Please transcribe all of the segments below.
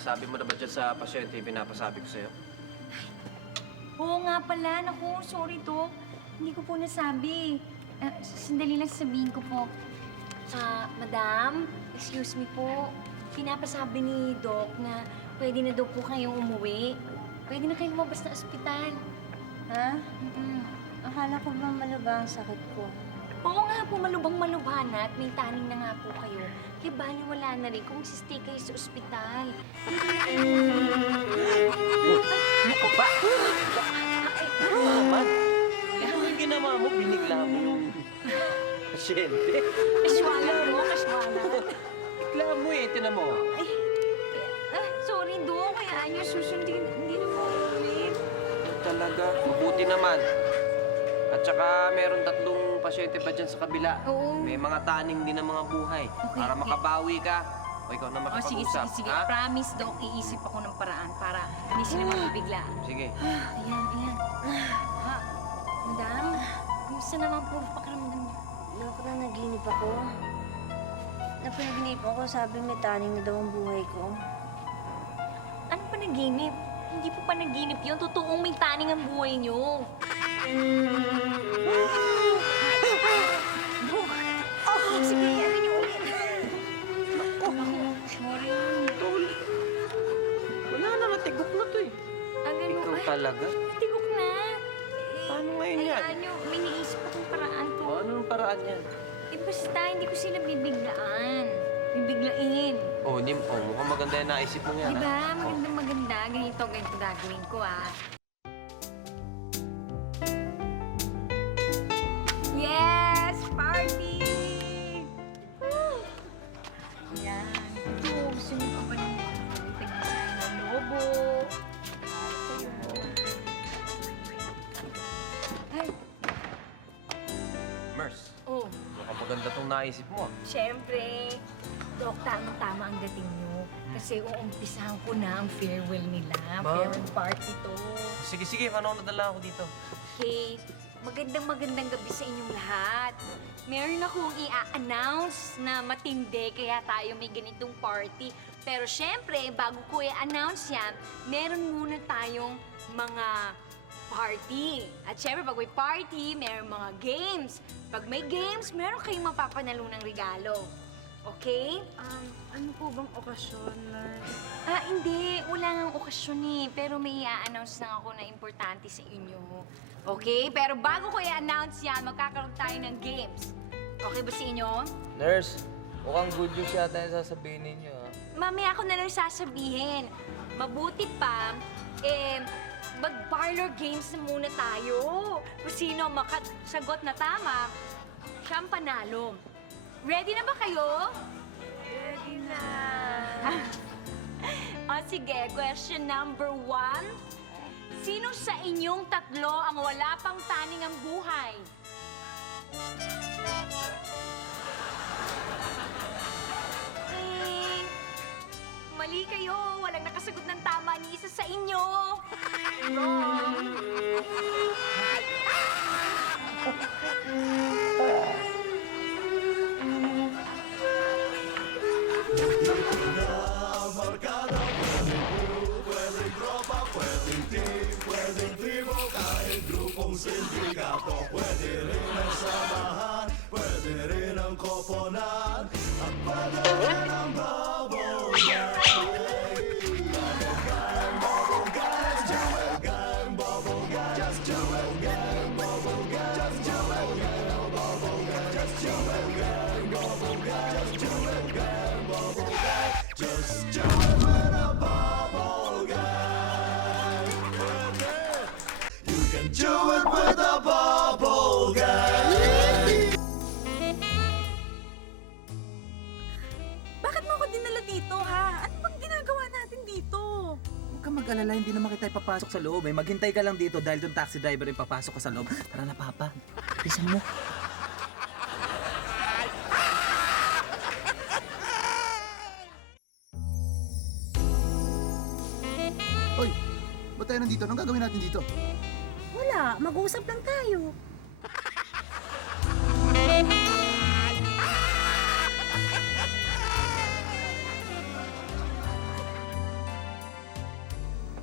Nasabi mo na ba dyan sa pasyente yung pinapasabi ko sa'yo? Oo nga pala. Naku, sorry, Dok. Hindi ko po nasabi. Sandali lang sabihin ko po. Madam, excuse me po. Pinapasabi ni Doc na pwede na daw po kayong umuwi. Pwede na kayong lumabas na ospital. Ha? Akala ko ba malubha ang sakit ko? Oo nga po, malubhang-malubha na at may taning na nga po kayo. Kaya baliwala na rin kung stay kayo sa ospital. Ano ba? Ano naman? Ano yung ginawa mo? Binigla mo yung pasyente? Kaswalan mo, kaswalan. Bigla mo eh, tinan mo. Sorry, Doc. Kaya nyo susundin. Hindi na po ulit. Talaga, mabuti naman. At saka meron 3 pasyente pa dyan sa kabila. Oo. May mga taning din ng mga buhay. Okay, Para okay. makabawi ka. O ikaw na Oh, makapag-usap. sige. Ha? Promise, Doc. Iisip ako ng paraan para hindi sila mabibigla. Sige. Ayan. Ha? Madam, kumusta naman po pakiramdam niyo? Naku, naginip ako. Napanaginip ako, sabi may taning na daw ang buhay ko. Ano pa naginip? Hindi po pa naginip yun. Totoong may taning ang buhay niyo. Sige, ano niyo ulit? Sorry. Wala na, natigok na to eh. Ikaw talaga? Tigok na. Paano ngayon yan? Ano, may naisip akong paraan to. O, anong paraan yan? Basta hindi ko sila bibiglaan. Bibiglain. Mukhang maganda yung naisip mo yan. Diba? Maganda. Ganito gagawin ko, Yes! Party! Yan. Ito, gusto niyo pa ba ng pag-design ng lobo? Ay, Mers, oh. mukhang maganda tong naisip mo. Siyempre, Dok, tamang-tama ang dating nyo. Kasi uumpisahan ko na ang farewell nila. Farewell party to. Sige, manonood na lang ako dito. Okay, magandang gabi sa inyong lahat. Meron akong i-announce na matindi kaya tayo may ganitong party. Pero siyempre, bago ko i-announce yan, meron muna tayong mga party. At siyempre, pag may party, meron mga games. Pag may games, meron kayong mapapanalunang regalo. Okay? Ano po bang okasyon, Nurse? Hindi. Wala ngang okasyon eh. Pero may i-announce lang ako na importante sa inyo. Okay? Pero bago ko i-announce yan, magkakaroon tayo ng games. Okay ba sa inyo? Nurse, mukhang good news yata yung sasabihin ninyo, ha? Mamaya ako na lang sasabihin. Mabuti pa, mag-parlor games na muna tayo. Kung sino makasagot na tama, siya ang panalo. Ready na ba kayo? Ready na. O sige, question number 1. Sino sa inyong 3 ang wala pang taning ang buhay? Mali kayo. Walang nakasagot ng tama ni isa sa inyo. Wrong. Sindikato, pwede rin ang samahan, pwede rin ang koponan, at pwede rin ang bubble gang. Bubble gang, bubble gang, just do it gang, bubble gang, just do it gang, bubble gang, just do it gang, bubble gang, just do it gang, bubble gang, just do it gang, bubble gang, just do it with a bubble gang. You can do it with a bubble gang. Bakit mo ako dinala dito, ha? Ano bang ginagawa natin dito? Huwag kang mag-alala, hindi naman kita ipapasok sa loob, eh. Maghintay ka lang dito dahil yung taxi driver yung papasok ka sa loob. Tara na, Papa. Bilisan mo. Hoy, ba't tayo nandito? Anong gagawin natin dito? Wala, mag-uusap lang tayo.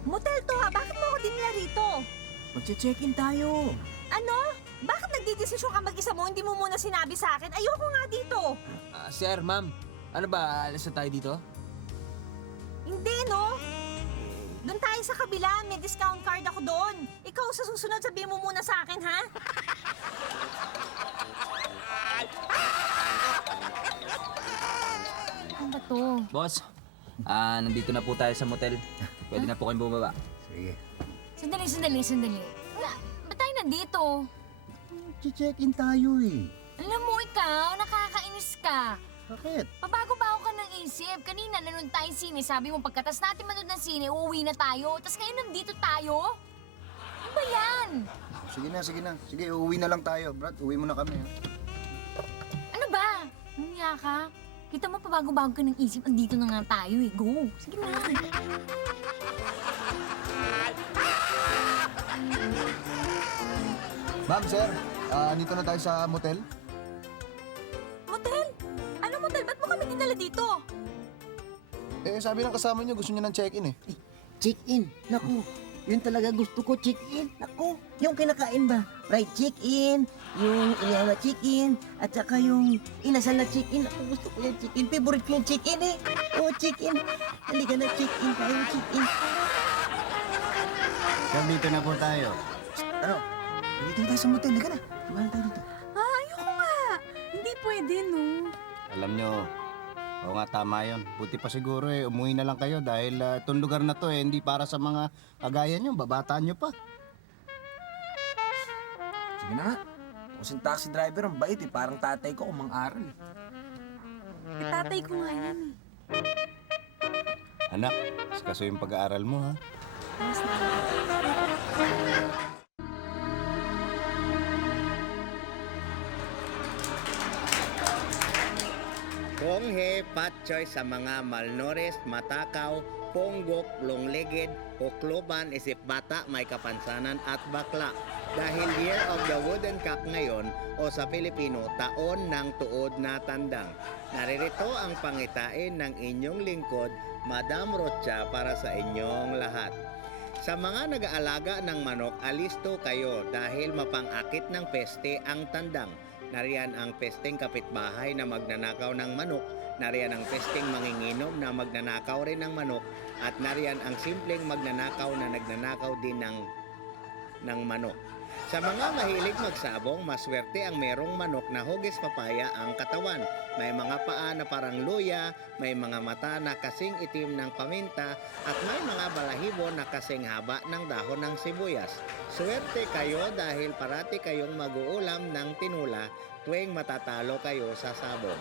Motel to ha, bakit mo ako dinala rito? Magche-check-in tayo. Ano? Bakit nagdidesisyon ka mag-isa mo? Hindi mo muna sinabi sa akin. Ayoko nga dito. Sir, ma'am, ano ba, alas na tayo dito? Hindi, no? Doon tayo sa kabila. May discount card ako doon. Ikaw sa susunod, sabihin mo muna sa akin, ha? Ano ba to? Boss, nandito na po tayo sa motel. Pwede na po kayong bumaba. Sige. Sandali. Ba't tayo nandito? Check-in tayo eh. Alam mo, ikaw, nakakainis ka. Bakit? Pabago-bago ka ng isip. Kanina, nanood tayo sine. Sabi mo, pagkatas natin manood ng sine, uuwi na tayo. Tapos ngayon, nandito tayo? Ano ba yan? Sige na. Sige, uuwi na lang tayo. Brad, uwi mo na kami. Ha? Ano ba? Nangyaya ka? Kita mo, pabago-bago ka ng isip. Andito na nga tayo eh. Go. Sige na. Ma'am, sir, dito na tayo sa motel. Motel? Ano motel? Ba't mo kami dinala dito? Eh, sabi ng kasama niyo, gusto niyo ng check-in eh. Chicken. Naku, yun talaga gusto ko, chicken. Naku, yung kinakain ba? Fried chicken, yung inihaw na chicken, at saka yung inasal na chicken. Naku, gusto ko yung chicken. Favorite ko yung chicken eh. Oh, chicken. Halika na, chicken tayo, chicken. Dito na po tayo. Ano? Dito na tayo sa motel. Halika na. Tumahan tayo dito. Ayoko nga. Hindi pwede, no? Alam nyo, oo nga tama yun. Buti pa siguro umuwi na lang kayo dahil itong lugar na to hindi para sa mga kagaya nyo, babataan nyo pa. Sige na nga. Kasi yung taxi driver, ang bait eh. Parang tatay ko kung mang-aral. Tatay ko nga yan eh. Anak, kaso yung pag-aaral mo ha. Konghe, patchoy sa mga malnourished, matakaw, ponggok, longleged, hukloban, isip bata, may kapansanan at bakla. Dahil Year of the Wooden Cock ngayon o sa Pilipino, taon ng tuod na tandang. Naririto ang pangitain ng inyong lingkod, Madam Rocha, para sa inyong lahat. Sa mga nag-aalaga ng manok, alisto kayo dahil mapangakit ng peste ang tandang. Nariyan ang pesteng kapitbahay na magnanakaw ng manok, nariyan ang pesteng manginginom na magnanakaw rin ng manok, at nariyan ang simpleng magnanakaw na nagnanakaw din ng manok. Sa mga mahilig magsabong, maswerte ang merong manok na hugis papaya ang katawan. May mga paa na parang luya, may mga mata na kasing itim ng paminta, at may mga balahibo na kasing haba ng dahon ng sibuyas. Swerte kayo dahil parati kayong mag-uulam ng tinula tuwing matatalo kayo sa sabong.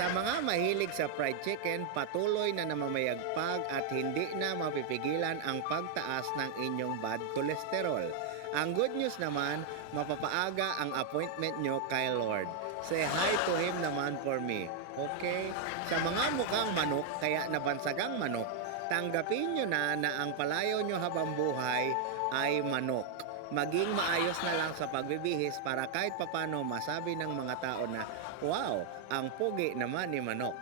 Sa mga mahilig sa fried chicken, patuloy na namamayagpag at hindi na mapipigilan ang pagtaas ng inyong bad cholesterol. Ang good news naman, mapapaaga ang appointment nyo kay Lord. Say hi to Him naman for me. Okay? Sa mga mukhang manok, kaya nabansagang manok, tanggapin nyo na ang palayo nyo habang buhay ay manok. Maging maayos na lang sa pagbibihis para kahit papano masabi ng mga tao na, wow, ang pugi naman ni manok.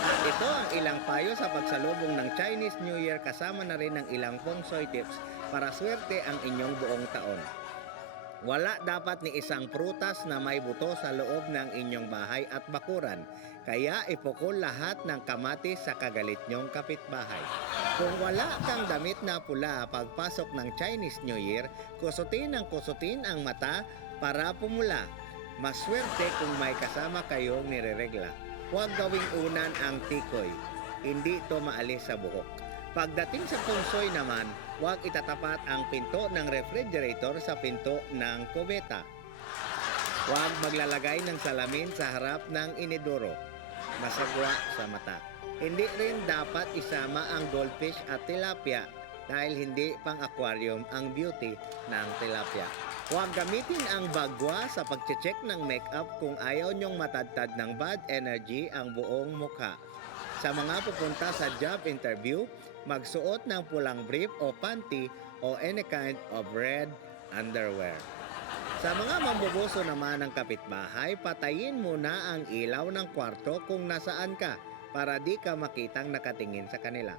At ito ang ilang payo sa pagsalubong ng Chinese New Year, kasama na rin ng ilang feng shui tips para swerte ang inyong buong taon. Wala dapat ni isang prutas na may buto sa loob ng inyong bahay at bakuran, kaya ipukol lahat ng kamatis sa kagalit nyong kapitbahay. Kung wala kang damit na pula pagpasok ng Chinese New Year, kusutin ang mata para pumula. Maswerte kung may kasama kayong nireregla. Huwag gawing unan ang tikoy, hindi ito maalis sa buhok. Pagdating sa feng shui naman, huwag itatapat ang pinto ng refrigerator sa pinto ng kubeta. Huwag maglalagay ng salamin sa harap ng inidoro. Masagwa sa mata. Hindi rin dapat isama ang goldfish at tilapia dahil hindi pang aquarium ang beauty ng tilapia. Huwag gamitin ang bagwa sa pagche-check ng makeup kung ayaw nyong matadtad ng bad energy ang buong mukha. Sa mga pupunta sa job interview, magsuot ng pulang brief o panty o any kind of red underwear. Sa mga mambubuso naman ng kapitbahay, patayin muna ang ilaw ng kwarto kung nasaan ka para di ka makitang nakatingin sa kanila.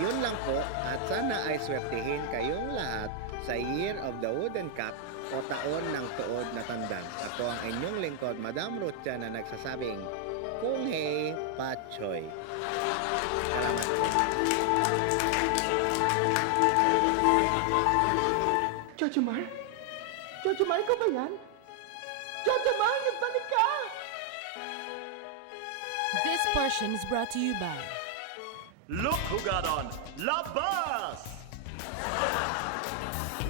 Yun lang po at sana ay swertihin kayong lahat sa Year of the Wooden Cup o taon ng tuod na tandang. Ako ang inyong lingkod, Madam Rutia, na nagsasabing, Kung Hei Pachoy. Salamat po. Jojo Mar? Jojo Mar, ikaw ba yan? Jojo Mar, nagbalik ka! This portion is brought to you by Look who got on Labas!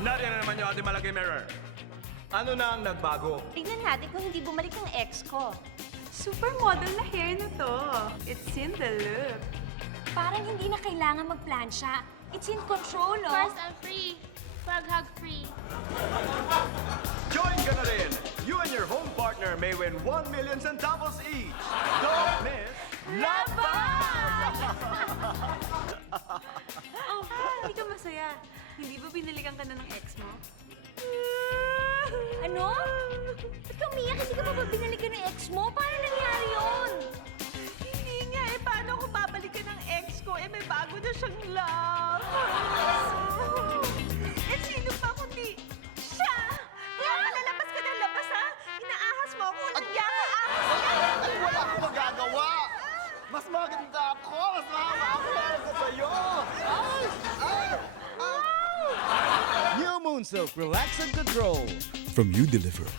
Nariyan na naman yung ating malaki mirror. Ano na ang nagbago? Tignan natin kung hindi bumalik ang ex ko. Supermodel na hair na to. It's in the look. Parang hindi na kailangan magplansya. It's in control, oh. First and free. Frog hug free. Join ka na rin! You and your home partner may win 1 million centavos each. Don't miss Labas! Oh, hindi ka masaya. Hindi ba binalikan ka na ng ex mo? Ano? Ba't ka umiyak? Hindi ka pa ba binalikan ng ex mo? Paano nangyari yun? Hindi nga eh, paano kung babalikan ng ex ko? Eh, may bago na siyang love. Eh, sino pa kundi siya? Kaya malalabas ka ng labas, ha? Inaahas mo ako. Nag-ahas ka. Ay, wala akong magagawa! Mas maganda ako! Mas mahaba ako ko sa'yo! Ay! Ay! New Moon Silk Relax and Control. From You Deliver.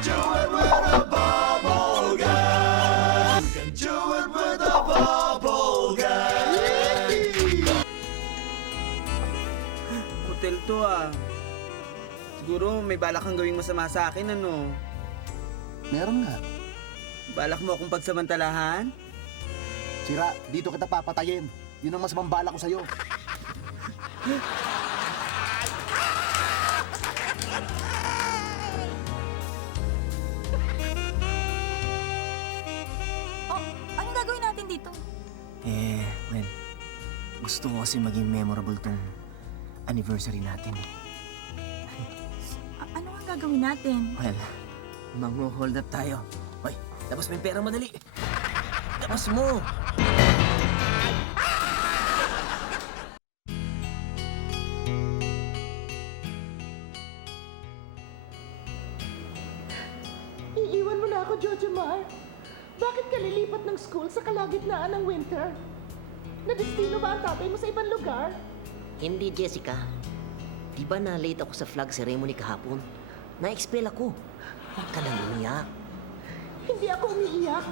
Do it with a bubble gum. You can do it with a bubble gum. Hotel to ah. Siguro may balak kang gawing masama sa akin, ano? Meron nga. Balak mo akong pagsamantalahan? Sira, dito kita papatayin. Yun ang mas mambala ko sa'yo. Oh, anong gagawin natin dito? Well, gusto ko kasi maging memorable tong anniversary natin. Ano ang gagawin natin? Well, mango-hold up tayo. Hoy, labas mo yung pera mo, dali. Labas mo! Iiwan mo na ako, Jojo Mar. Bakit ka lilipat ng school sa kalagitnaan ng winter? Nadestino ba ang tatay mo sa ibang lugar? Hindi, Jessica. Di ba na-late ako sa flag ceremony kahapon? Na-expel ako. Huwag ka nang umiyak. Hindi ako umiiyak.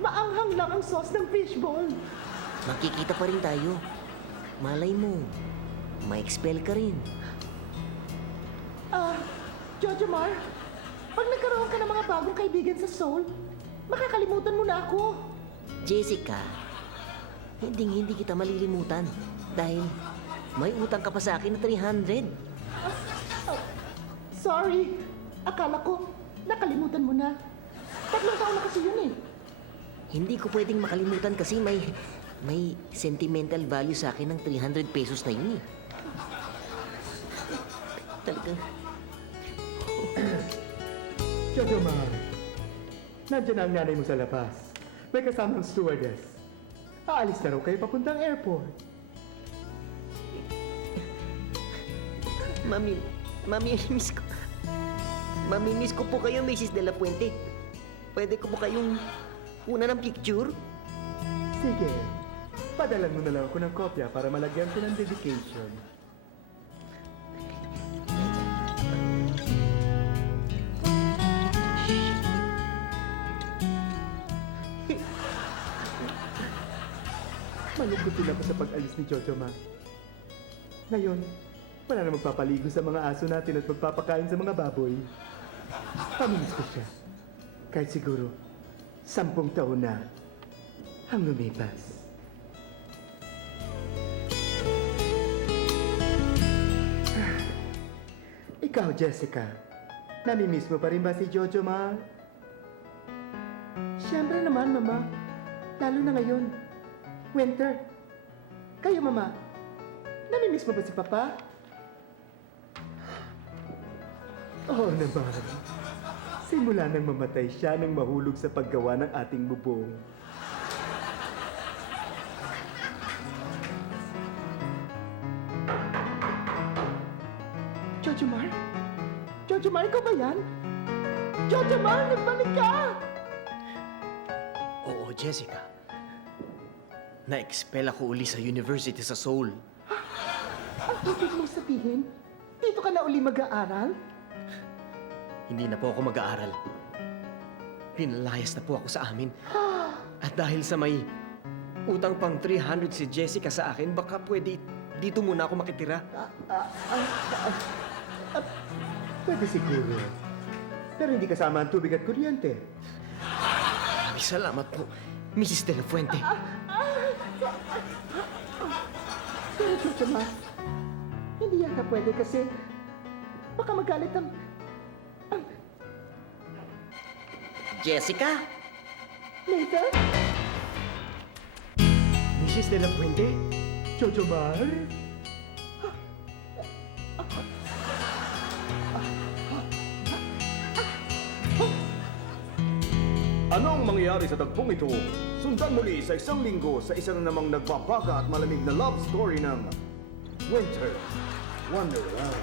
Maanghang lang ang sauce ng fishball. Magkikita pa rin tayo. Malay mo, ma-expel ka rin. Jojo Mar, pag nagkaroon ka ng mga bagong kaibigan sa Seoul, makakalimutan mo na ako. Jessica, hindi kita malilimutan dahil may utang ka pa sa akin na 300. Sorry, akala ko nakalimutan mo na. 3 taon na kasi yun eh. Hindi ko pwedeng makalimutan kasi may sentimental value sa akin ng 300 pesos na yun eh. Talaga. Jojo Mar, nandiyan na ang nanay mo sa labas. May kasamang stewardess. Aalis na raw kayo papuntang airport. Miss ko. Mami-miss ko po kayo, Mrs. De La Puente. Pwede ko po kayong una ng picture? Sige, padalan mo na lang ako ng kopya para malagyan ko ng dedication. Malungkot din ako sa pag-alis ni Jojo Ma. Ngayon, wala na magpapaligo sa mga aso natin at magpapakain sa mga baboy. Pamilis ko siya. Kahit siguro, 10 taon na ang lumipas. Ikaw, Jessica, namimiss mo pa rin ba si Jojo Ma? Siyempre naman, Mama. Lalo na ngayon. Winter. Kayo, Mama. Namimiss mo ba si Papa? Oo naman. Simula nang mamatay siya nang mahulog sa paggawa ng ating bubong. Jojomar? Jojomar, ikaw ba yan? Jojomar, nagbalik ka! Oo, Jessica. Na-expel ako uli sa university sa Seoul. Ang ibig mong sabihin, dito ka na uli mag-aaral? Hindi na po ako mag-aaral. Pinalayas na po ako sa amin. At dahil sa may utang pang 300 si Jessica sa akin, baka pwede dito muna ako makitira. Pwede siguro. Pero hindi kasama ang tubig at kuryente. Maraming salamat po, Mrs. De La Fuente. Pero Jojomar, hindi yata pwede kasi baka magalit ang... Jessica? Nathan? Mrs. De La Fuente? Jojomar? Ano ang mangyayari sa tagpong ito? Sundan muli sa isang linggo sa isa na namang nagpapaka at malamig na love story ng Winter Wonderland.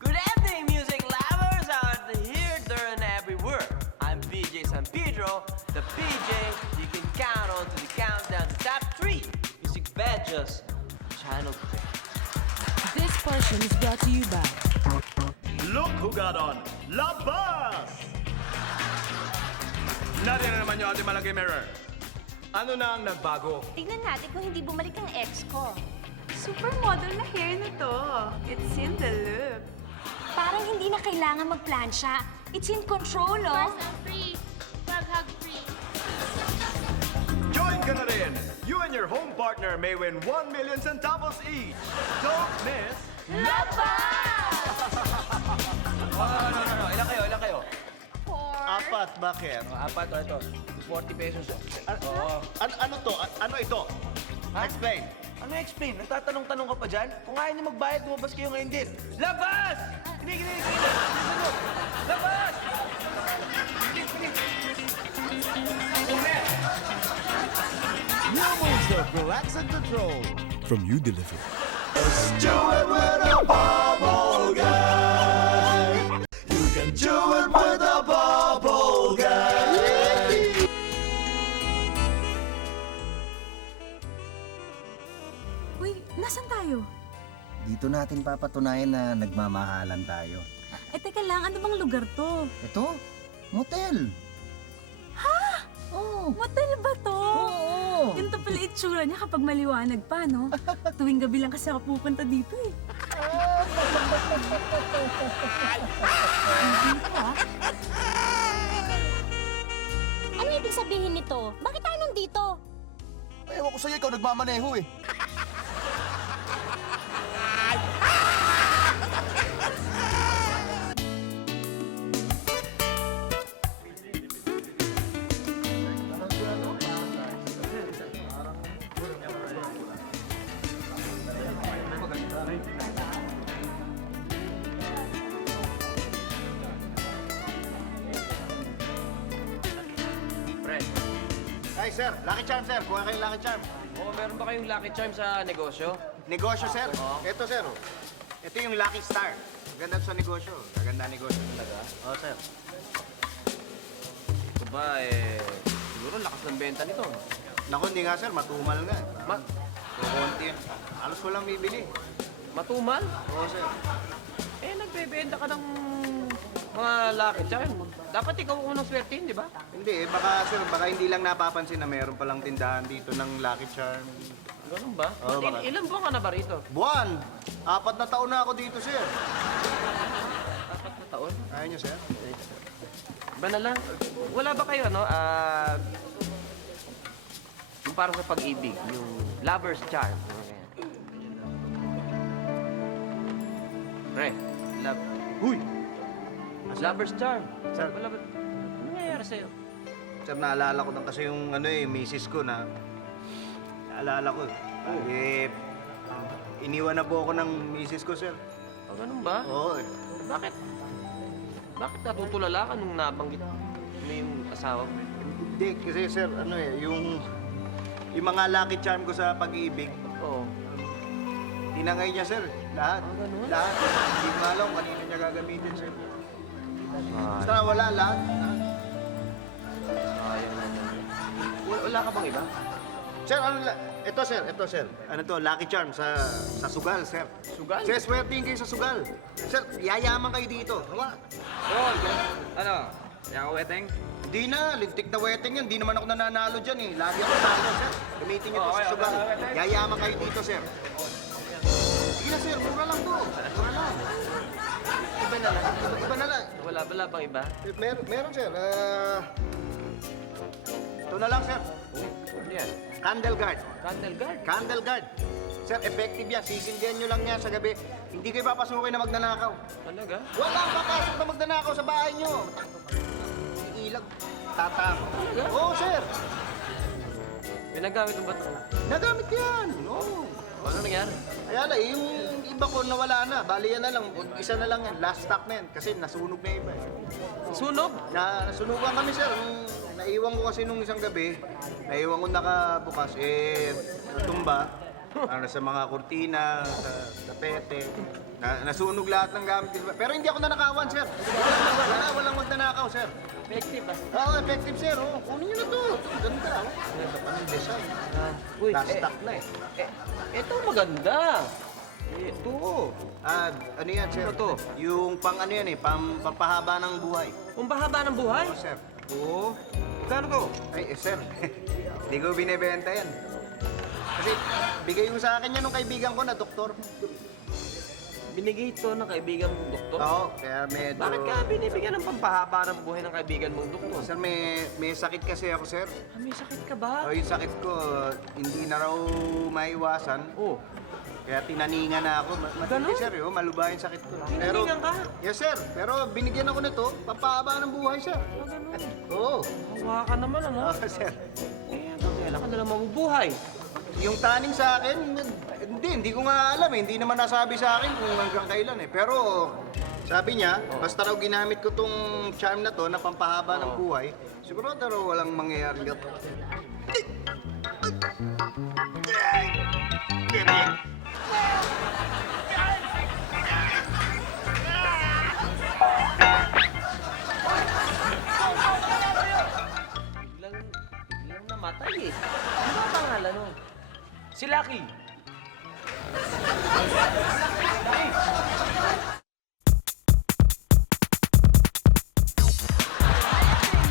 Good evening, music lovers out here, there, and everywhere. I'm PJ San Pedro, the PJ you can count on to the countdown to top 3 music badges, Channel 3. This portion is brought to you by Look who got on! Labas! Natin na naman yung ating malaki mirror. Ano na ang nagbago? Tignan natin kung hindi bumalik ang ex ko. Supermodel na hair na to. It's in the look. Parang hindi na kailangan magplansya. It's in control, oh. Bus and free. Pag hug free. Join ka na rin! You and your home partner may win 1 million centavos each. Don't miss... No. Ilan kayo? Apat, bakit? Apat, ito. 40 pesos. Ano to? Ano ito? Explain. Ano explain? Nagtatanong-tanong ka pa dyan? Kung ayaw niyo magbayad, lumabas kayo ngayon din. Labas! Hindi. Labas! New moves of relax and control. From You Deliver. Let's do it with a bubble gang. You can do it with a bubble gang. Uy, nasan tayo? Dito natin papatunayan na nagmamahalan tayo. Eh, teka lang, ano bang lugar to? Ito, motel. Motel ba to? Oo. Ganito pala itsura niya kapag maliwanag pa, no? Tuwing gabi lang kasi ako pupunta dito, eh. Ano ibig sabihin nito? Bakit tayo nandito? Ewan ko sa'yo, ikaw nagmamaneho eh. Fred, Ay, sir. Lucky Charm, sir. Kuha kayong Lucky Charm. meron ba kayong lucky charm sa negosyo? Negosyo, sir. Ito, sir. Ito yung Lucky Star. Ganda sa negosyo. Ganda negosyo talaga. Oo, sir. Ito ba, siguro lakas ng benta nito. Naku, hindi nga, sir. Matumal nga. Kukunti yun. Halos ko lang bibili. Matumal? Oo, sir. Nagbebenta ka ng mga lucky charm. Dapat ikaw unang swertihin, di ba? Hindi, baka, sir, baka hindi lang napapansin na mayroon palang tindahan dito ng Lucky Charm. Ganun ba? Oo, baka. Ilan buwan ka na ba rito? Buwan! 4 na taon na ako dito, sir. 4 na taon? Kaya niyo, sir? Iba na lang. Wala ba kayo, yung parang sa pag-ibig, yung lover's charm. Pre, Huy! lover's charm. Sir. Wala ba? Ano nangyayari sa'yo? Sir, naalala ko lang kasi yung misis ko na... Naalala ko iniwan na po ako ng misis ko, sir. Ganun ba? Oo eh. Bakit? Bakit natutulala ka nung nabanggit mo yung asawa mo? Hindi, kasi sir, yung mga lucky charm ko sa pag-ibig, Oo. tinangay niya, sir. Lahat. Lahat. Hindi ko alam kung kanina niya gagamitin, sir. Basta wala, lahat. Wala ka bang iba? Sir, ito, sir. Ano to, Lucky Charm sa sugal, sir. Sugal? Sir, swertihin kayo sa sugal. Sir, yayaman kayo dito. Hawa. Ano? Yung weteng? Hindi na, lintik na wedding yan. Hindi naman ako nananalo dyan eh. Lagi ako talo, sir. Gamitin niyo to sa sugal. Yayaman kayo dito, sir. Sige na, sir. Mura lang to. Mura lang. Iba na lang. Iba na lang. Wala bang iba? Meron, sir. Ito na lang, sir. Ano yan? Candle guard. Candle guard? Candle guard. Sir, effective yan. Sisindihan nyo lang yan sa gabi. Hindi kayo papasukin na magnanakaw. Talaga? Walang papasok na magnanakaw sa bahay nyo. Iilag. Tatako. Oo, sir. Pinagamit mo ba ito? Nagamit ko yan. Oo. Ano nangyari? Kaya na, yung iba ko nawala na. Bali yan na lang. Isa na lang yan. Last stock na yan. Kasi nasunog na iba. Sunog? Nasunugan kami, sir. Naiwan ko kasi nung isang gabi. Naiwan ko nakabukas. Natumba. Sa mga kurtina, sa tapete. Nasunog lahat ng gamit. Pero hindi ako nanakawan, sir. Walang magnanakaw, sir. Effective ba? Oo, effective, sir. Oh, kunin nyo na to. Ganda, oh. Ito pa ng design. Last stock na eh. Ito maganda. Ito. Ano yan, sir? Ano to? Yung ano yan eh, pampahaba ng buhay. Pambahaba ng buhay? Oo, sir. Oo. Magkano to? Ay, sir. Hindi ko binibenta yan. Kasi bigay mo sa akin yan nung kaibigan ko na doktor. Binigay ito ng kaibigan mong doktor? Oo, kaya medyo... Bakit ka binibigyan ng pampahaba ng buhay ng kaibigan mong doktor? Sir, may sakit kasi ako, sir. May sakit ka ba? Yung sakit ko, hindi na raw maiwasan. Oo. Kaya tinaningan na ako. Matindi, sir, malubha yung sakit ko. Tinaningan ka? Yes, sir. Pero binigyan ako nito, pampahaba ng buhay, sir. Oo. Hawa ka naman, ano? Oo, sir. Kailan ka nalang mabubuhay? Yung taning sa akin, hindi ko nga alam eh. Hindi naman nasabi sa akin kung hanggang kailan eh. Pero sabi niya, basta raw ginamit ko tong charm na to na pampahaba ng buhay, siguro raw walang mangyayari. Biglang namatay eh. Ano ba pangalan nun? Si Lucky.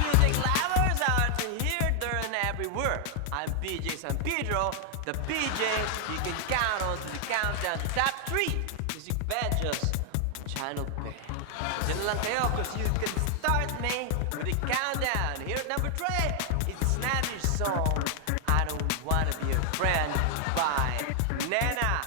Music lovers out here, there, and everywhere. I'm PJ San Pedro, the PJ you can count on to the countdown to top 3 music badges channel pay. Diyan na lang kayo cause you can start me with the countdown. Here at number 3, it's Snappish song, I Don't Wanna Be Your Friend by Nena.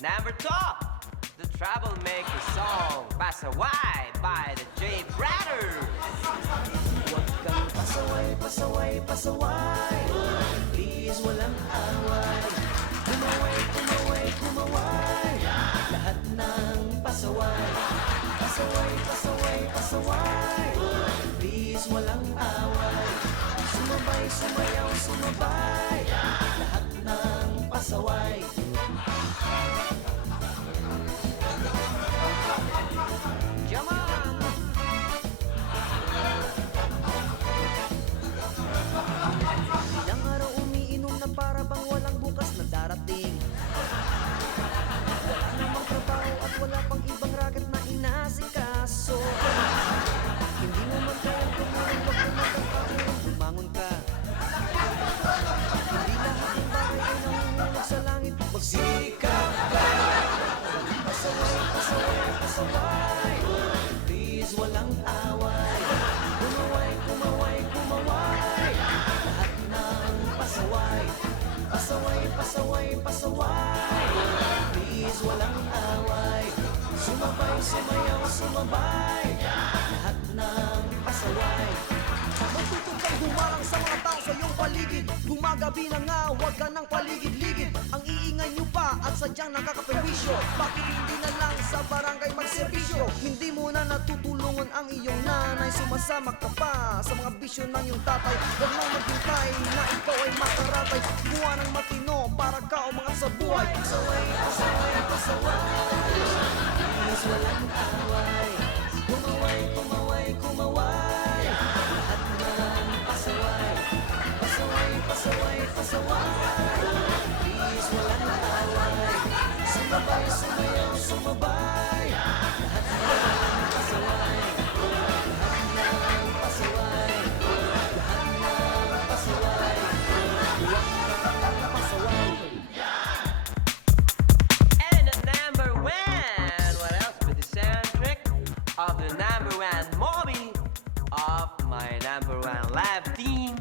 Number 2, the Troublemaker song, Pasaway by the J Brothers. Huwag kang pasaway, pasaway, pasaway. Please, walang away. Kumaway, kumaway, kumaway. Lahat ng pasaway. Pasaway, pasaway, pasaway. Please, walang away. Sumabay, sumayaw, sumabay. Lahat ng pasaway. Come on! Ilang araw umiinom na para bang walang bukas na darating. Wala namang trabaho at wala pang ibang racket na inasikaso. Hindi mo man kayang tumulong, wag mo magkakaroon, bumangon ka. Hindi lahat ng bagay ay nangungulog sa langit, magsikap ka. Pasaway, pasaway, pasaway. Please, walang away. Kumaway, kumaway, kumaway. Lahat ng pasaway. Pasaway, pasaway, pasaway. Please, walang away. Sumabay, sumayaw, sumabay. Lahat ng pasaway. Magtutog kang humarang sa mga tao sa iyong paligid. Gumagabi na nga, huwag ka ng paligid-ligid. Ang iingay nyo pa at sadyang nakakaperwisyo. Bakit hindi na lang sa barangay magserbisyo? Hindi mo na natutulungan ang iyong nanay. Sumasama ka pa sa mga bisyo ng iyong tatay. Huwag mong maghintay na ikaw ay makaratay. Buwan ng matino para ka umangat sa buhay. Pasaway, pasaway, pasaway. Please, walang away. Kumaway, kumaway, kumaway. Lahat ng pasaway. Pasaway, pasaway, pasaway. Please, walang away. Sumabay, sumayaw, sumabay. Lahat ng pasaway. Lahat ng pasaway. Lahat ng pasaway. Huwag kang pasaway. And the number 1, what else but the soundtrack of the number 1 movie of my number 1 live team,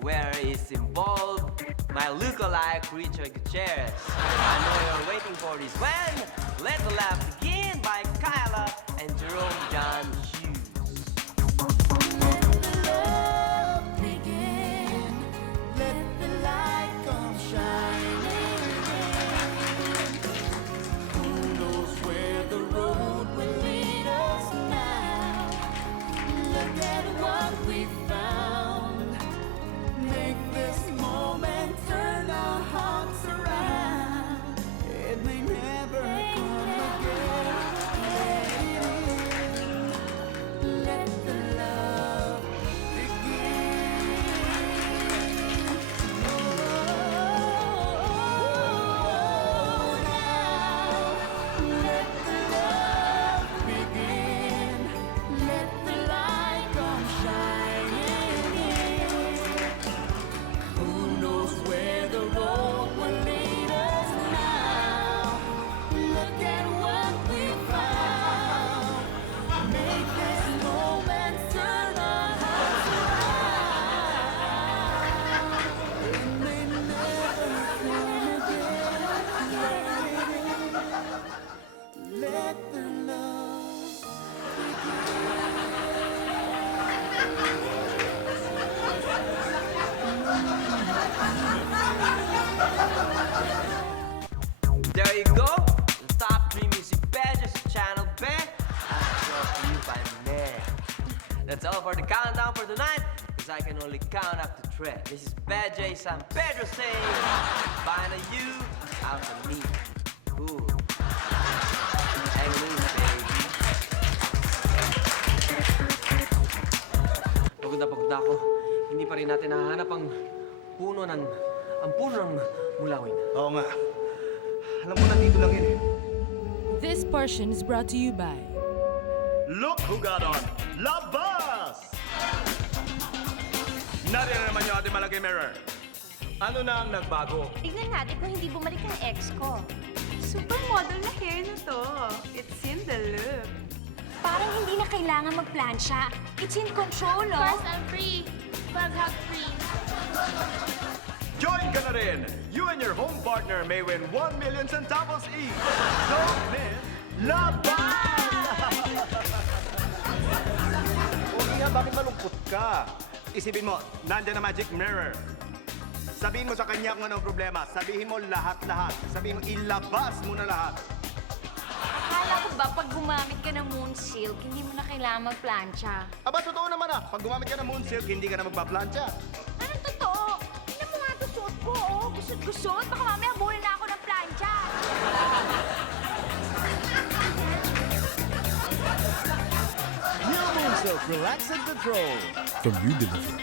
where is involved my lookalike Richard Gutierrez. I know you're waiting for this one. Let the laugh begin by Kyla and Jerome John Hughes. Let the light come shining in. Who knows where the road will lead us now? Look at what we found. Make this moment turn our hearts around. It may never come again. Let the love begin. Let the love begin. Let the light come shining in. Who knows where the road will lead us now? Look at what we found. Make this moment turn our hearts around. It may never come again. Let the love There you go, the top 3 music pages of Channel B, as brought to you by me. That's all for the countdown for tonight, because I can only count up to 3. This is Bad J San Pedro saying, bye to you, out to me. Ooh. Hang loose, baby. Pagod na ako. Hindi pa rin natin nahanap ang puno ng mulawin. Oo nga. Alam mo, nandito lang yun eh. This portion is brought to you by Look who got on La Bus! Nariyan na naman yung ating malaki mirror. Ano na ang nagbago? Tignan natin kung hindi bumalik ang ex ko. Supermodel na hair na to. It's in the look. Parang hindi na kailangan magplansya. It's in control, oh. Fast and free. Pag hug free. Join ka na rin! and your home partner may win 1 million centavos each. Don't miss Laban! Okay nga, bakit malungkot ka? Isipin mo, nandyan na magic mirror. Sabihin mo sa kanya kung anong problema. Sabihin mo lahat-lahat. Sabihin mo, ilabas mo na lahat. Akala ko ba pag gumamit ka ng moon silk, hindi mo na kailangan magplancha? Aba, totoo naman ah. Pag gumamit ka ng moon silk, hindi ka na magpa-plancha. Anong totoo? Tingnan mo nga ito suot ko, oh. Gusot-gusot. Baka mamaya buhol na ako ng plancha. New Moon Silk Relax and Control. From New Delivery.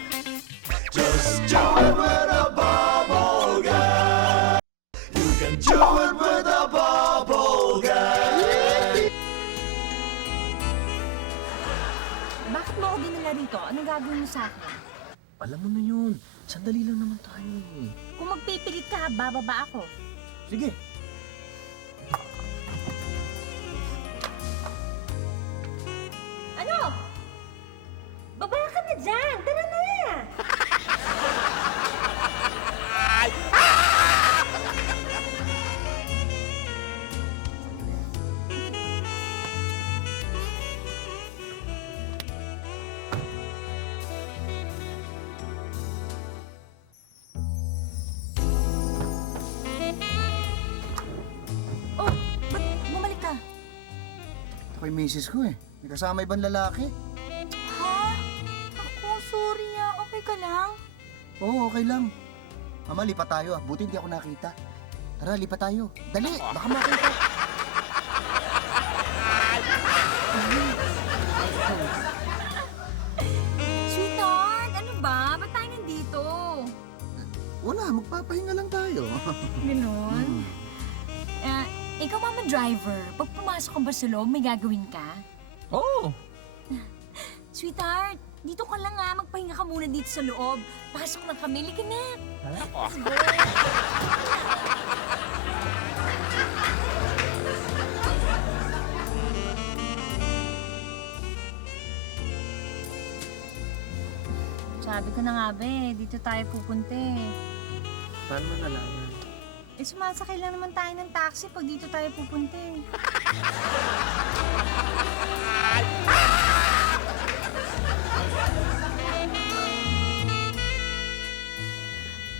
Just do it with a bubble gum. You can do it with a bubble gum. Bakit mo ako dinala rito? Anong gagawin mo sa akin? Alam mo na yun. Sandali lang naman tayo eh. Kung magpipilit ka, bababa ako. Sige. Ano? Baba ka na dyan! Tara na! Oh, ba't bumalik ka? Ako yung misis ko eh. May kasama ibang lalaki. Ha? Ako, sorry ah. Okay ka lang? Oo, okay lang. Mama, lipat tayo ah. Buti hindi ako nakita. Tara, lipat tayo. Dali, baka makita. Sweetheart, ano ba? Ba't tayo nandito? Wala, magpapahinga lang tayo. Ganon? Ikaw, mama driver, pag pumasok ka ba sa loob, may gagawin ka? Oo. Sweetheart, dito ka lang ah. Magpahinga ka muna dito sa loob. Pasok na kami. Lika na. Let's go. Sabi ko na nga ba dito tayo pupunta eh. Paano mo nalaman? Sumasakay lang naman tayo ng taxi pag dito tayo pupunta eh.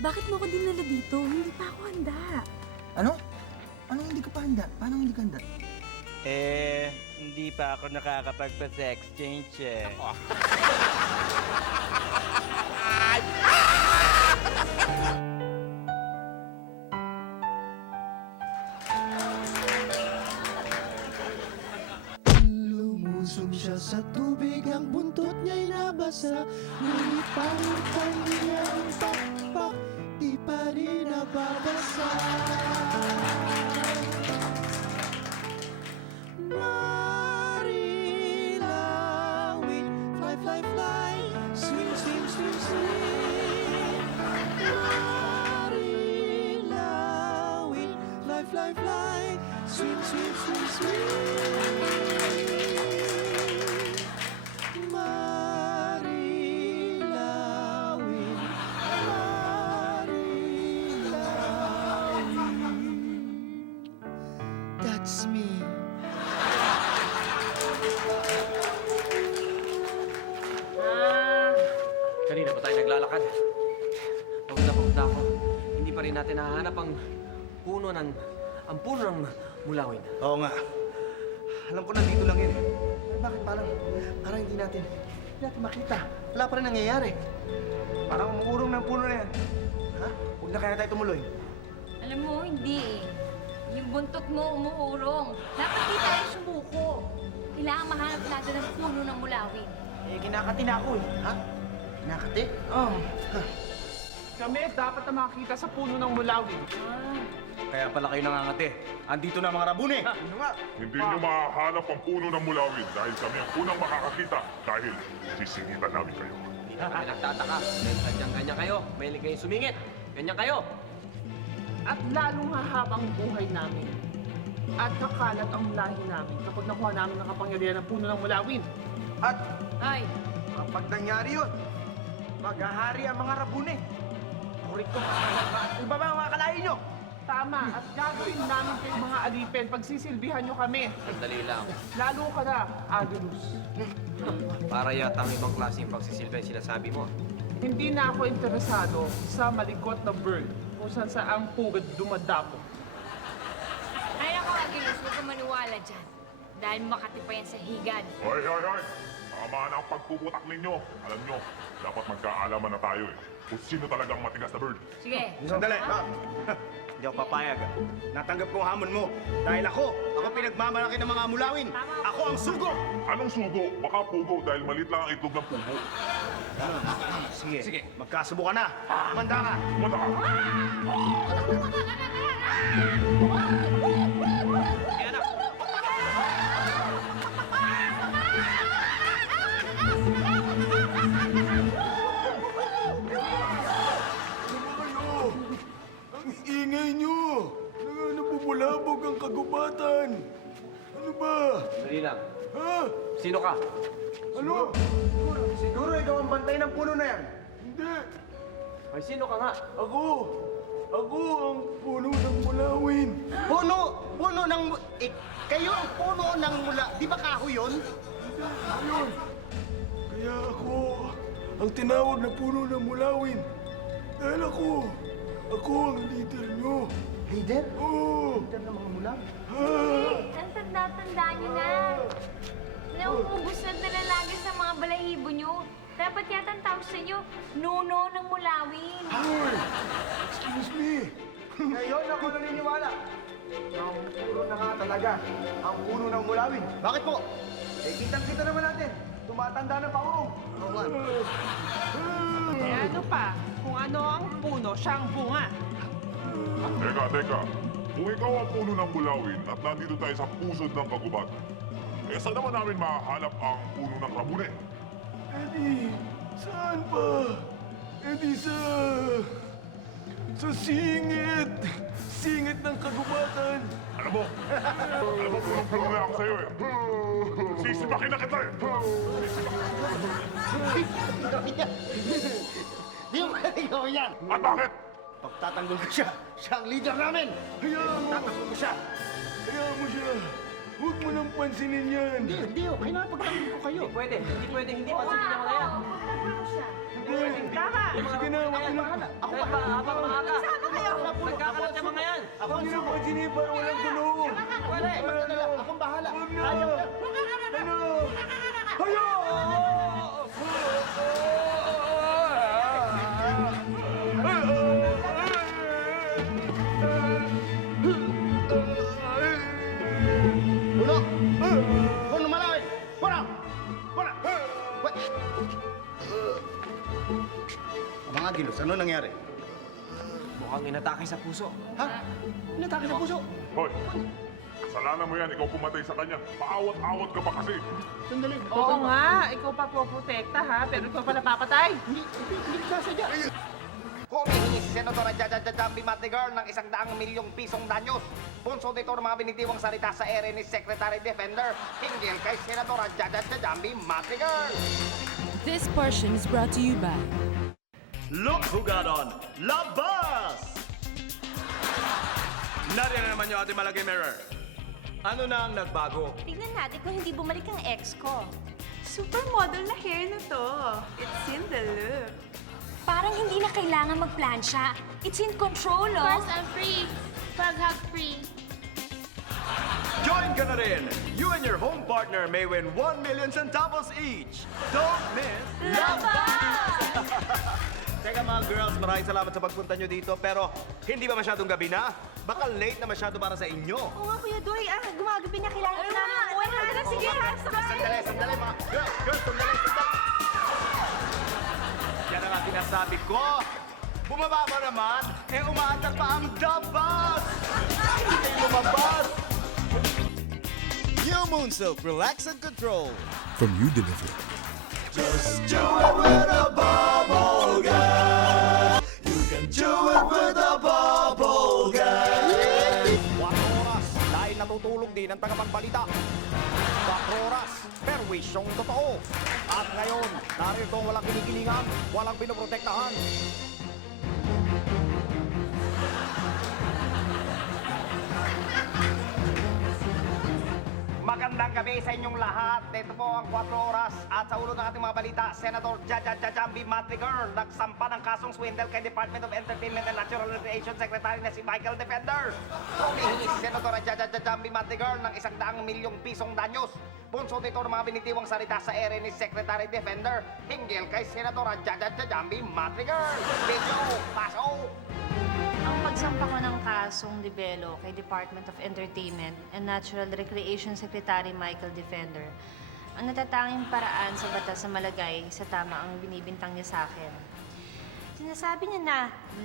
Bakit mo ko dinala dito? Hindi pa ako handa. Ano? Anong hindi ka pa handa? Paano hindi ka handa? Hindi pa ako nakakapagpa-sex change eh. Lumusong siya sa tubig, ang buntot niya'y nabasa. Ngunit parang kanyang pakpak, di pa rin nababasa. Marilawin, fly, fly, fly, swim, swim, swim, swim. Marilawin, fly, fly, fly, swim, swim, swim, swim. That's me. Kanina pa tayo naglalakad. Pagod na ako. Hindi pa rin natin nahanap ang puno ng mulawin. Oo nga. Alam ko nandito lang yun eh. Pero bakit parang hindi natin makita. Wala pa rin nangyayari. Parang umuurong ng puno na yan. Ha? Huwag na kaya tayo tumuloy. Alam mo, hindi eh. Yung buntot mo umuurong. Dapat di tayo sumuko. Kailangan mahanap natin ang puno ng mulawin. Kinakati na ako eh. Ha? Kinakati? Oh. Kami dapat na makakita sa puno ng mulawin. Kaya pala kayo nangangati. Andito na mga rabune. Ano nga? Hindi nyo mahahanap ang puno ng mulawin dahil kami ang unang makakakita dahil sisingitan namin kayo. Hindi na kami nagtataka. Dahil sadyang ganyan kayo. Mahilig kayong sumingit. Ganyan kayo. At lalong hahabang buhay namin. At kakalat ang lahi namin kapag nakuha namin ang kapangyarihan ng puno ng mulawin. At kapag nangyari yun, maghahari ang mga rabune. favorite ko. Iba ba ang mga kalahin nyo? Tama, at gagawin namin kayong mga alipin. Pagsisilbihan nyo kami. Sandali lang. Lalo ka na, Agilus. Para yata ang ibang klaseng pagsisilbi ang sinasabi mo. Hindi na ako interesado sa malikot na bird kung saan saang pugad dumadapo. Ay ako, Agilus, huwag ka maniwala dyan. Dahil makati pa yan sa higad. Hoy! Tama na ang pagpuputak ninyo. Alam nyo, dapat magkaalaman na tayo eh. Kung sino talagang matigas na bird. Sige. Sandali, ha? Hindi ako papayag. Natanggap ko ang hamon mo. Dahil ako pinagmamalaki ng mga mulawin. Ako ang sugo! Anong sugo? Baka pugo dahil malit lang ang itlog ng pugo. Sige. Magkasubukan na. Manda ka. Manda ka. Ang ingay nyo! Napupulabog ang kagubatan! Ano ba? Sandali lang. Ha? Sino ka? Ano? Siguro ikaw ang bantay ng puno na yan. Hindi! Ay, sino ka nga? Ako ang puno ng mulawin! Puno ng... kayo ang puno ng mula. Di ba kahoy yun? Ayun! Kaya ako ang tinawag na puno ng mulawin. Dahil ako ang leader nyo. Leader? Oo! Leader ng mga mulawin? Ang tanda-tanda nyo na. Nauubos na nalalagi sa mga balahibo nyo. Dapat yata ang tawag sa inyo, Nuno ng Mulawin. Hoy! Excuse me! Ngayon ako naniniwala. Ang puno na nga talaga. Ang puno ng mulawin. Bakit po? Eh, kitang-kita naman natin. Tumatanda na paurong. Eh ano pa? Kung ano ang puno, siyang bunga. Teka. Kung ikaw ang puno ng bulawin at nandito tayo sa pusod ng kagubat, eh saan naman namin mahanap ang puno ng ramune? Eddie, saan pa? Eddie, sa singit! Singit ng kagubatan! Alam mo, punong-puno na ako sa'yo eh. Sisipakin na kita eh. Di mo ikaw yan! At bakit? Pagtatanggol ko siya, siya ang leader namin! Hayaan mo! Pagtatanggol ko siya! Hayaan mo siya! Huwag mo nang pansinin yan! Hindi, okay na pagtatanggol ko kayo. Hindi pwede, hindi pansinin niya mga yan. Tama! Sige na, huwag mo na! Ako Kaya ba? ba, habang maaga, Kayo! nagkakalat yung mga yan. Huwag mo nang pansinin para walang gulo! Pwede! Akong bahala! Huwag na! Ayaw na! Ano? Hayaan! Puno! Puno malawin! Puno! Puno! Mga Agilos, ano nangyari? Mukhang inatake sa puso. Ha? Inatake sa puso? Hoy, kasalanan mo yan, ikaw pumatay sa kanya. Paawat-awat ka pa kasi. Sandali. Oo nga, ikaw pa poprotekta ha, pero ikaw pala papatay. Hindi sasadya. Humihingi si Senador Jambi Matigar ng 100 milyong pisong danyos. Punso nito ng mga binitiwang salita sa ere ni Secretary Defender hinggil kay Senador Jambi Matigar. This portion is brought to you by Look who got on! Labas! Nariyan na naman yung ating malagay mirror. Ano na ang nagbago? Tignan natin kung hindi bumalik ang ex ko. Supermodel na hair na to. It's in the look. Parang hindi na kailangan magplansya. It's in control, oh. First, I'm free. Pag hug free. Join ka na rin! You and your home partner may win 1 million centavos each. Don't miss Labas! Teka mga girls, maraming salamat sa pagpunta nyo dito. Pero hindi ba masyadong gabi na? Baka late na masyado para sa inyo. Oo nga, Kuya Doy. Gumagabi na. Kailangan na namin umuwi. Sige, Sandali mga girls, sandali. Yan ang sinasabi ko. Bumaba ba naman? Eh umaandar pa ang dabas! Hindi lumabas! New Moonsilk Relax and Control. From You Deliver. Just do it with a bubble gum. You can do it with a bubble gum. 4 oras dahil natutulog din ang tagapagbalita. 4 oras, perwisyong totoo. At ngayon, narito ang walang kinikilingan, walang pinoprotektahan. Magandang gabi sa inyong lahat. Ito po ang 4 oras at sa ulo ng ating mga balita, Senator Jambi Matrigar nagsampa ng kasong swindle kay Department of Entertainment and Natural Recreation Secretary na si Michael Defender. Humihingi si Senator Jambi Matrigar ng 100 milyong pisong danyos. Punso nito ng mga binitiwang salita sa ere ni Secretary Defender hinggil kay Senator Jambi Matrigar. Video, paso! Ang pagsampa ko ng kasong libelo kay Department of Entertainment and Natural Recreation Secretary Michael Defender ang natatanging paraan sa batas sa malagay sa tama ang binibintang niya sa akin. Sinasabi niya na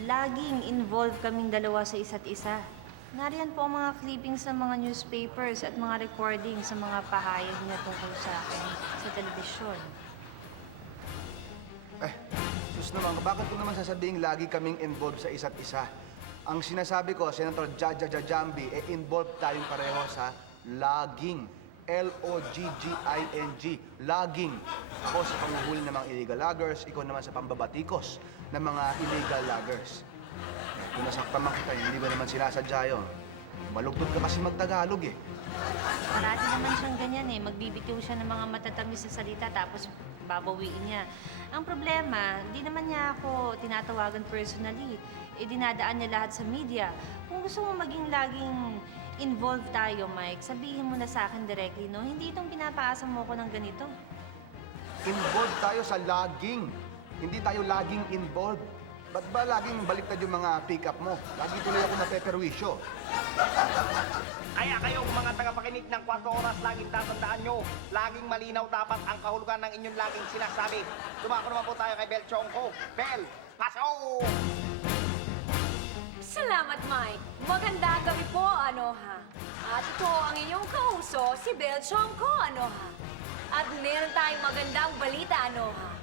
laging involved kaming dalawa sa isa't isa. Nariyan po ang mga clippings ng mga newspapers at mga recordings sa mga pahayag niya tungkol sa akin sa telebisyon. Sus naman, bakit ko naman sasabihin lagi kaming involved sa isa't isa? Ang sinasabi ko, Senator Jambi, involved tayong pareho sa logging. L-O-G-G-I-N-G. Logging. Ako sa panguhuli ng mga illegal loggers, ikaw naman sa pambabatikos ng mga illegal loggers. Kung nasaktan man kita, hindi ba naman sinasadya yun? Malugtod ka kasi magtagalog eh. Parati naman siyang ganyan eh. Magbibitiw siya ng mga matatamis sa salita tapos babawiin niya. Ang problema, hindi naman niya ako tinatawagan personally. Dinadaan niya lahat sa media. Kung gusto mo maging laging involved tayo, Mike, sabihin mo na sa akin directly, no? Hindi itong pinapaasa mo ko ng ganito. Involved tayo sa logging. Hindi tayo laging involved. Ba't ba laging baliktad yung mga pick-up mo? Lagi tuloy ako napeperwisyo. Kaya kayong mga tagapakinig ng 4 oras, laging tatandaan nyo, laging malinaw dapat ang kahulugan ng inyong laging sinasabi. Dumako naman po tayo kay Bel Chongko. Bel, paso! Salamat, Mike. Magandang gabi po, ano ha? At ito ang inyong kauso, si Bel Chongko, ano ha? At meron tayong magandang balita, ano ha?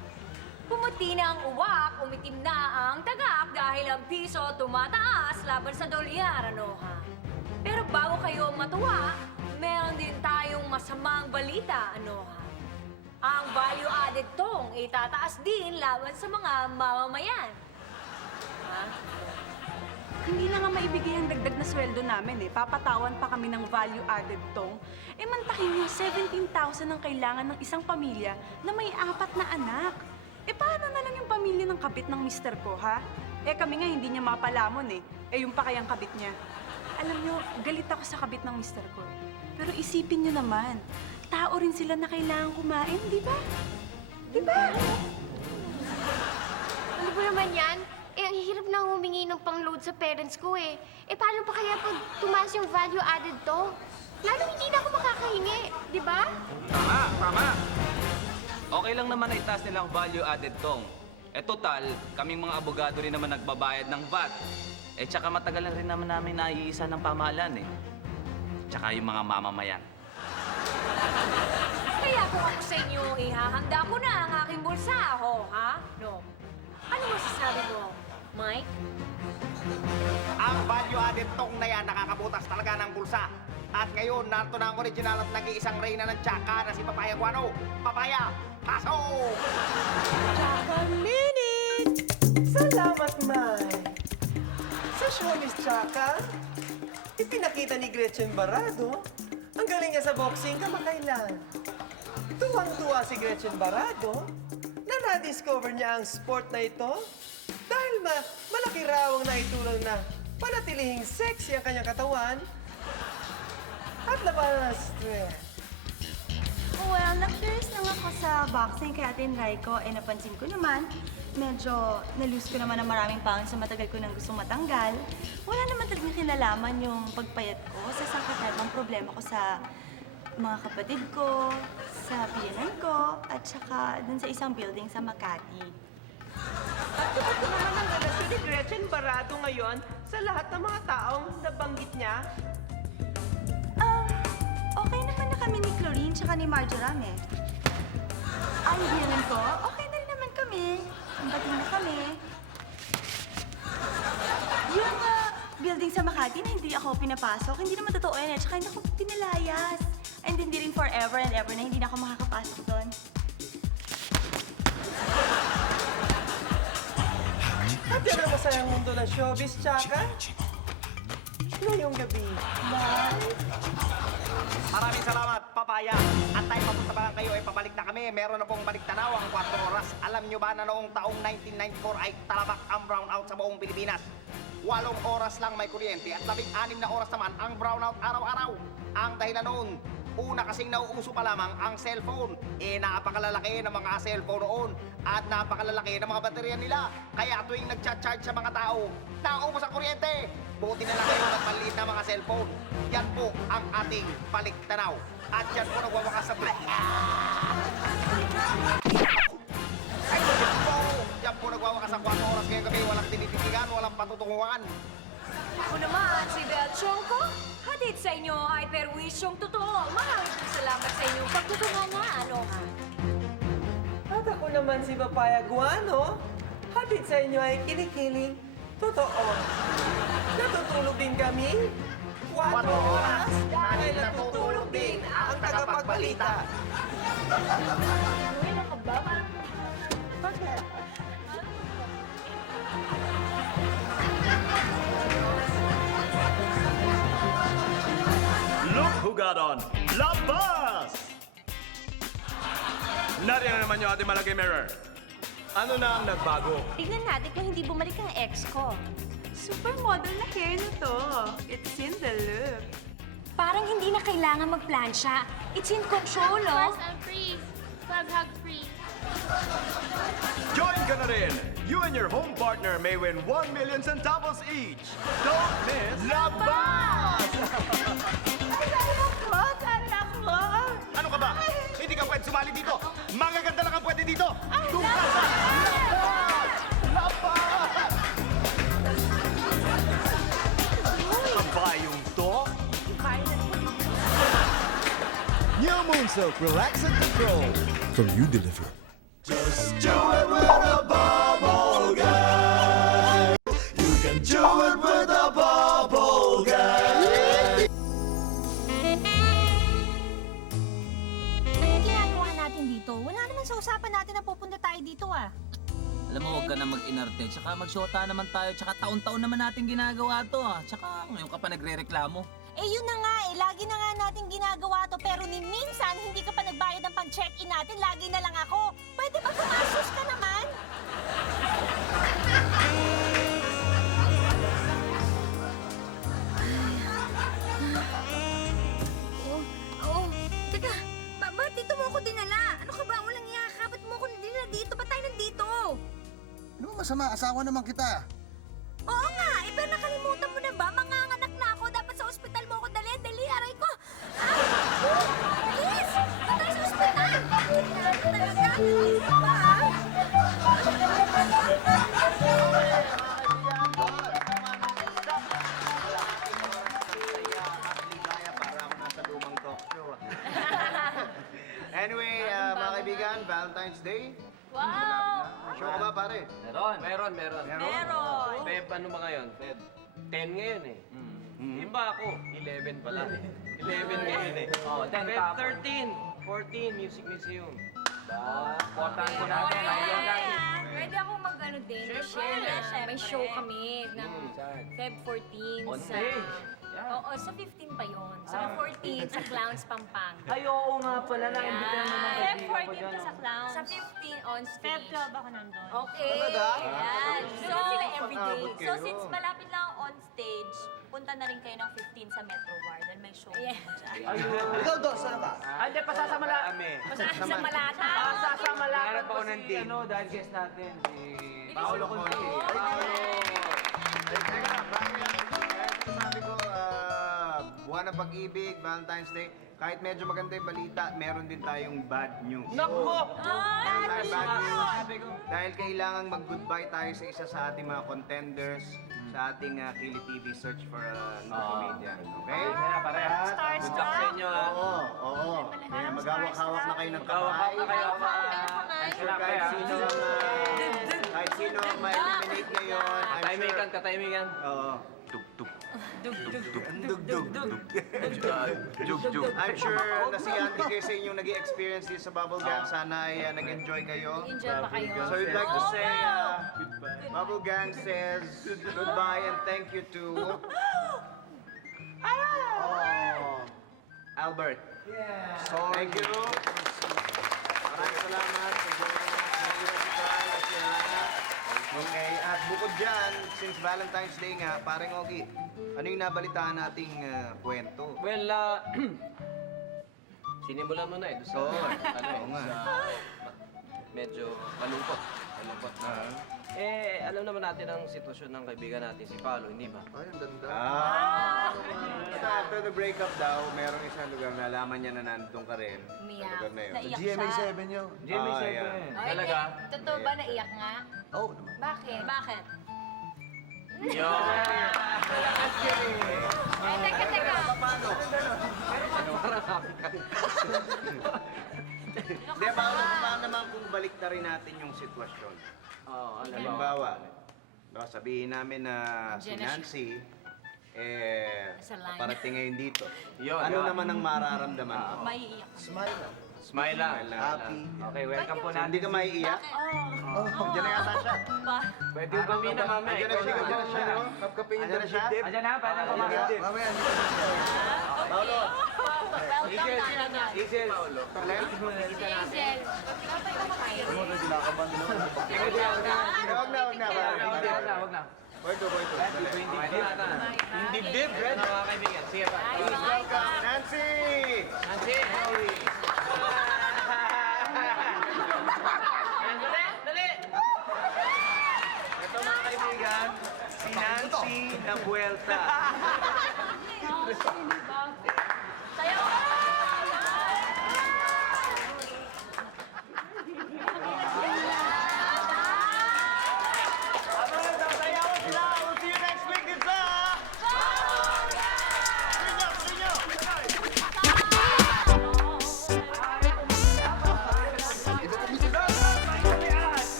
Pumuti na ang uwak, umitim na ang tagak dahil ang piso tumataas laban sa dolyar, ano ha? Pero bago kayo matuwa, meron din tayong masamang balita, ano ha? Ang value-added tong itataas din laban sa mga mamamayan. Ha? Hindi na nga maibigay ang dagdag na sweldo namin eh. Papatawan pa kami ng value-added tong. Mantakin niyo, 17,000 ang kailangan ng isang pamilya na may 4 na anak. Paano na lang yung pamilya ng kabit ng mister ko, ha? Kami nga hindi niya mapalamon eh. Yung pa kayang kabit niya. Alam niyo, galit ako sa kabit ng mister ko. Pero isipin niyo naman, tao rin sila na kailangan kumain, di ba? Di ba? Ano ba naman yan? Ang hirap na humingi ng pang-load sa parents ko eh. Paano pa kaya pag tumaas yung value added to? Lalo hindi na ako makakahingi, di ba? Tama! Okay lang naman na itaas nilang value added tong. Total, kaming mga abogado rin naman nagbabayad ng VAT. Tsaka matagal na rin naman namin naiisa ng pamahalaan eh. Tsaka yung mga mamamayan. Kaya kung ako sa inyo, ihahanda ko na ang aking bulsa, ho, ha? No. Ano masasabi mo, Mike? Ang value-added tong na yan nakakabutas talaga ng bulsa. At ngayon, narito na ang original at nag-iisang reyna ng tsaka na si Papaya Guano. Papaya, paso! Tsaka Minute! Salamat, Mike! Sa Showbiz Tsaka, ipinakita ni Gretchen Barrado ang galing niya sa boxing kamakailan. Tuwang-tuwa si Gretchen Barrado na na-discover niya ang sport na ito dahil malaki raw ang naitulong na panatilihing sexy ang kanyang katawan at labanan ng stress. Well, na-curious lang ako sa boxing kaya tinry ko. Napansin ko naman, medyo na-lose ko naman ng maraming pounds sa matagal ko nang gustong matanggal. Wala naman talagang kinalaman yung pagpayat ko sa sakit ng problema ko sa mga kapatid ko, sa piyanan ko, at saka dun sa isang building sa Makati. At ito naman ang relasyon ni Gretchen Barrado ngayon sa lahat ng mga taong nabanggit niya. Okay naman na kami ni Chlorine tsaka ni Marjoram eh. Ang biyanan ko, okay na rin naman kami. Ambati na kami. Yung building sa Makati na hindi ako pinapasok, hindi naman totoo yan eh. Tsaka hindi ako pinalayas. And hindi rin forever and ever na hindi na ako makakapasok doon. At yan ang masayang mundo ng showbiz, Tsaka. Ngayong gabi, live. Maraming salamat, Papa papaya. At tayo papunta pa lang kayo, pabalik na kami. Meron na pong balik tanaw ang 4 oras. Alam nyo ba na noong taong 1994 ay talabak ang brownout sa buong Pilipinas? 8 oras lang may kuryente at 16 na oras naman ang brownout araw-araw. Ang dahilan noon, una kasing nauuso pa lamang ang cellphone. Napakalalaki ng mga cellphone noon at napakalalaki ng mga baterya nila. Kaya tuwing nagcha-charge sa mga tao, nauubos ang kuryente. Buti na lang kayo ng maliit na mga cellphone. Yan po ang ating baliktanaw. At yan po nagwawakas sa break. Yan po nagwawakas ang 4 oras ngayong gabi. Walang tinititigan, walang patutunguhan. Ako naman, si Belchong ko. Hatid sa inyo ay perwisyong totoo. Maraming salamat sa inyong pagtutungan na, Aloha. At ako naman si Papaya Guano. Hatid sa inyo ay kinikiling totoo. Natutulog din kami. 4 oras dahil natutulog din ang tagapagbalita. Look who got on Labas! Nariyan na naman yung ating malagay mirror. Ano na ang nagbago? Tignan natin kung hindi bumalik ang ex ko. Supermodel na hair na to. It's in the look. Parang hindi na kailangan magplansya. It's in control, oh. I'm free. Club hug free. Join ka na rin! You and your home partner may win 1 million centavos each. Don't miss Labas! Ano ka ba? Hindi ka pwede sumali dito. Mga ganda lang ang pwede dito. Doon ka sa Labas! Labas! Kabayong to? New Moon Silk, relax and control. From You Deliver. Just do it with a bubble guy. You can do it with a bubble guy. Anong ginagawa natin dito? Wala naman sa usapan natin na pupunta tayo dito ah. Alam mo, huwag ka na mag-inarte. Tsaka mag-shota naman tayo. Tsaka taon-taon naman natin ginagawa to. Tsaka ngayon ka pa nagre-reklamo. Eh yun na nga eh, lagi na nga natin ginagawa to pero ni minsan hindi ka pa nagbayad ng pang-check-in natin, lagi na lang ako. Pwede ba gumastos ka naman? Oo. Teka, ba't dito mo ako dinala? Ano ka ba? Walang iyaka. Ba't mo ako dinala dito? Ba't tayo nandito? Ano ba masama? Asawa naman kita. Oo nga, pero nakalimutan mo na ba? Manganganak na ako. Dapat sa ospital mo ako dalhin. Dali, aray ko. Bilis! Ba't tayo sa ospital? Talaga? Bilis ba, ha? Anyway, mga kaibigan, Valentine's Day. Wow! Show ka ba, pare? Meron. Meron. Feb, ano ba ngayon? Feb, 10 ngayon eh. Iba ako, 11 pala. 11 ngayon eh. Oh, 10 Feb tapos. 13, 14, Music Museum. Portahan ko natin. Pwede ako mag-ano din. Share. May show kami ng Feb 14 On sa... stage. Oo, sa 15 pa yun. Sa 14 sa Clowns Pampanga. Ay, oo nga pala. Naimbitahan mo ng Feb kaibigan ko 14 dyan, ka sa oh. clowns. Sa 15 on stage. Feb 12 ako nandun. Okay. Talaga? Yan. So, sila everyday. Pang-abot kayo. So since malapit lang ang on stage, punta na rin kayo ng 15 sa Metro Bar dahil may show Yeah. dyan. Ikaw, Dos, saan ka? Hindi, pasasama kami. Sa Malata. Pasasama lang Hanap ako ng si, date. ano, dahil guest natin, si... Paolo Conti. Teka, sabi ko, buwan ng pag-ibig, Valentine's Day, kahit medyo maganda yung balita, meron din tayong bad news. Nako! Meron tayong bad news. Dahil kailangan mag-goodbye tayo sa isa sa ating mga contenders sa ating Kili TV Search for a New Comedian. Okay? Kaya parehas. Good luck sa inyo, ha? Oo. Kaya maghawak-hawak na kayo ng kamay. Hawak na kayo, ha? I'm sure kahit sino ang ma-eliminate ngayon, I'm sure... Tahimikan ka, tahimikan. Oo. I'm sure nasiyahan din kayo sa inyong nag-experience dito sa Bubble Gang. Sana ay nag-enjoy kayo. Enjoy pa kayo. So we'd like to say, Bubble Gang says goodbye and thank you to... Albert. Sorry. Thank you. Maraming salamat. Okay, at bukod dyan, since Valentine's Day nga, paring Ogie, ano yung nabalitaan nating kwento? Well, sinimulan mo na eh. Doon sa, Oo nga. medyo malungkot. Malungkot na. Alam naman natin ang sitwasyon ng kaibigan natin, si Paolo, hindi ba? Ay, ang ganda. After the breakup daw, merong isang lugar na alaman niya na nandun ka rin. Umiyak. Sa lugar na yun. Naiyak siya. GMA7 yun. GMA7. Ay, Talaga? Totoo ba naiyak nga? Oo. Bakit? Bakit? Ay, teka. Hindi, paano naman kung balik na rin natin yung sitwasyon? Oo, alam mo. Halimbawa, baka sabihin namin na si Nandiyan na Nancy, Sa line. parating ngayon dito. Yun, Ano yun. naman ang mararamdaman mo? Maiiyak. Smile lang. Smile lang. Happy. Okay, welcome po So, natin. hindi ka maiiyak? Diyan na yata siya. Pwede yung pamina, mami. Andiyan na siya, andiyan na siya. Kapkapin Andiyan na siya. Andiyan na, paano ko Mamaya, hindi ka na. Paolo. Welcome na. Isel. Hazel. Wag na. Wag na. Boyko. Yung dibdib, Brad. Mga kaibigan. Sige pa. Please welcome Nancy! Nancy! Dali! Ito mga kaibigan, si Nancy na Buelta. Sayo! We'll see you next week. It's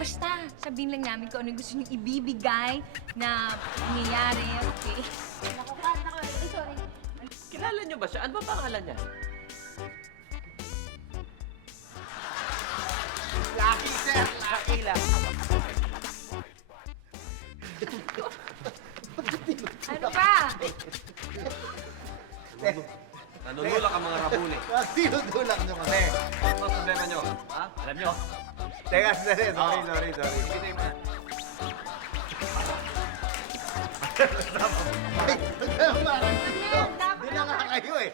Basta, sabihin lang namin kung ano yung gusto niyong ibibigay na nangyayari, okay? Sorry. Kilala niyo ba siya? Ano ba pangalan niya? Lucky, sir. Lucky lang. Ano pa? Nanunulak ang mga rabuli. Tinutulak nyo kami. Ano ang problema niyo? Ha? Alam niyo? Teka, sorry. Ay, magkamaran dito. Hindi na nga kayo eh.